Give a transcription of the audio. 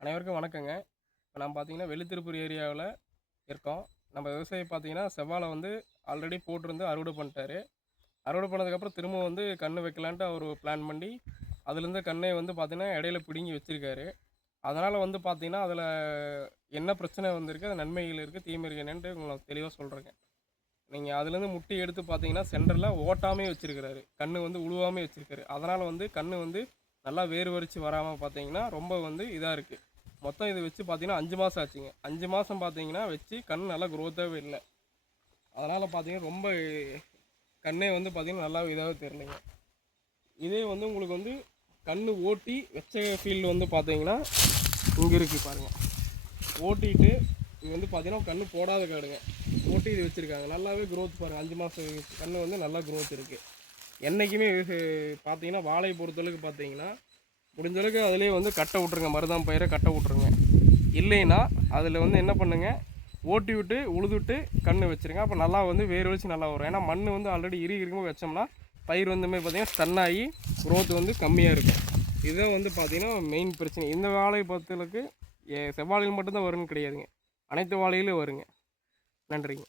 அனைவருக்கும் வணக்கங்க. இப்போ நம்ம பார்த்தீங்கன்னா, வெள்ளித்திருப்பூர் ஏரியாவுல இருக்கோம். நம்ம விவசாயி பார்த்தீங்கன்னா, செவ்வாழை வந்து ஆல்ரெடி போட்டிருந்து அறுவடை பண்ணிட்டாரு. அறுவடை பண்ணதுக்கப்புறம் திரும்பவும் வந்து கன்று வைக்கலான்ட்டு அவரு பிளான் பண்ணி, அதுலேருந்து கன்றை வந்து பார்த்தீங்கன்னா, இடையில பிடுங்கி வச்சிருக்காரு. அதனால் வந்து பார்த்தீங்கன்னா, அதில என்ன பிரச்சனை வந்திருக்கு, அது நன்மைகள் இருக்குது, தீமை இருக்குது என்னன்ட்டு உங்களுக்கு தெளிவா சொல்றேங்க. நீங்க அதுலேருந்து முட்டி எடுத்து பார்த்தீங்கன்னா, சென்டர்ல ஓட்டாமயே வச்சிருக்கிறாரு. கன்று வந்து உழுவாமயே வச்சிருக்காரு. அதனால வந்து கன்று வந்து நல்லா வேர் வரிச்சு வராம பார்த்தீங்கன்னா, ரொம்ப வந்து இதா இருக்கு. மொத்தம் இது வச்சு பார்த்தீங்கன்னா 5 மாசம் ஆச்சுங்க. 5 மாசம் பார்த்தீங்கன்னா வச்சு கன்று நல்லா குரோத்தாவே இல்ல. அதனால பார்த்தீங்கன்னா, ரொம்ப கன்னே வந்து பார்த்தீங்கன்னா, நல்லா இதாவே தெரியலைங்க. இதே வந்து உங்களுக்கு வந்து கன்று ஓட்டி வச்ச ஃபீல்டு வந்து பார்த்தீங்கன்னா, இங்க இருக்கு பாருங்க. ஓட்டிட்டு இது வந்து பார்த்தீங்கன்னா, கன்று போடாத காடுங்க. ஓட்டி இது வச்சுருக்காங்க. நல்லாவே க்ரோத் பாருங்கள். 5 மாதம் கன்று வந்து நல்லா க்ரோத் இருக்குது. என்றைக்குமே பார்த்தீங்கன்னா, வாழை பொறுத்தளவுக்கு பார்த்தீங்கன்னா, முடிஞ்ச அளவுக்கு அதிலே வந்து கட்டை விட்ருங்க. மருதாம் பயிரை கட்டை விட்ருங்க. இல்லைன்னா அதில் வந்து என்ன பண்ணுங்கள், ஓட்டி விட்டு உழுதுவிட்டு கன்று வச்சுருங்க. அப்போ நல்லா வந்து வேர் வச்சு நல்லா வரும். ஏன்னா மண் வந்து ஆல்ரெடி இருக்கும்போது வச்சோம்னா பயிர் வந்து மாதிரி பார்த்தீங்கன்னா ஸ்டன் ஆகி க்ரோத் வந்து கம்மியாக இருக்கும். இதுதான் வந்து பார்த்தீங்கன்னா மெயின் பிரச்சனை. இந்த வாழை பொறுத்தளவுக்கு செவ்வாழையில் மட்டும்தான் வரும்னு கிடையாதுங்க. அனைத்து வாழையிலும் வருங்க. நன்றிங்க.